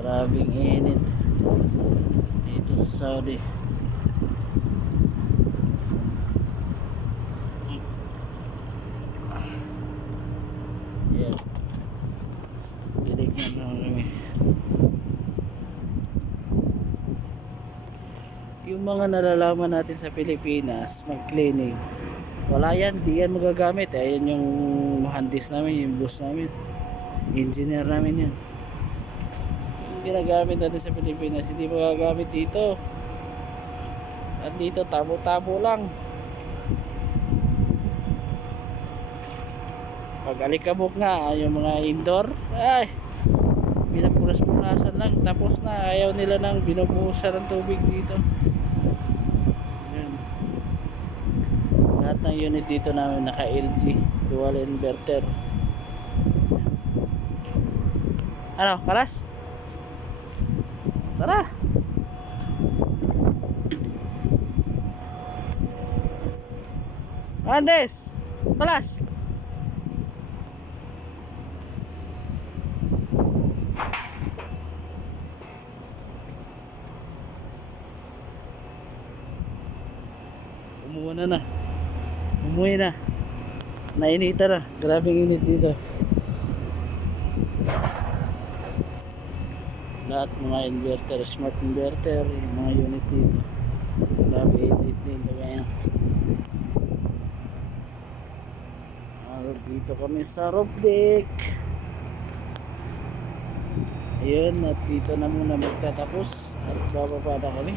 Grabing init dito sa Saudi. Yan. Dilignan lang kami. Yung mga nalalaman natin sa Pilipinas, mag-cleaning, wala yan, di yan magagamit. Ayan yung muhandis namin, yung boss namin, engineer namin yan. Yung ginagamit natin sa Pilipinas, hindi magagamit dito. At dito, tabo-tabo lang. Pag alikabok nga, yung mga indoor, ay, pinapunas-punasan lang, tapos na. Ayaw nila nang binubuhusan ng tubig dito. Yan. Lahat ng unit dito namin naka LG dual inverter. Ano, kalas? Tara. Andes, kalas. Umuwi na. Umuwi na. Nainita na. Grabing init dito. Lahat mga inverter, smart inverter, yung mga unit dito. Grabe init dito kaya. Dito kami sa roof deck. Ayun, at dito na muna magtatapos at bababa na kami.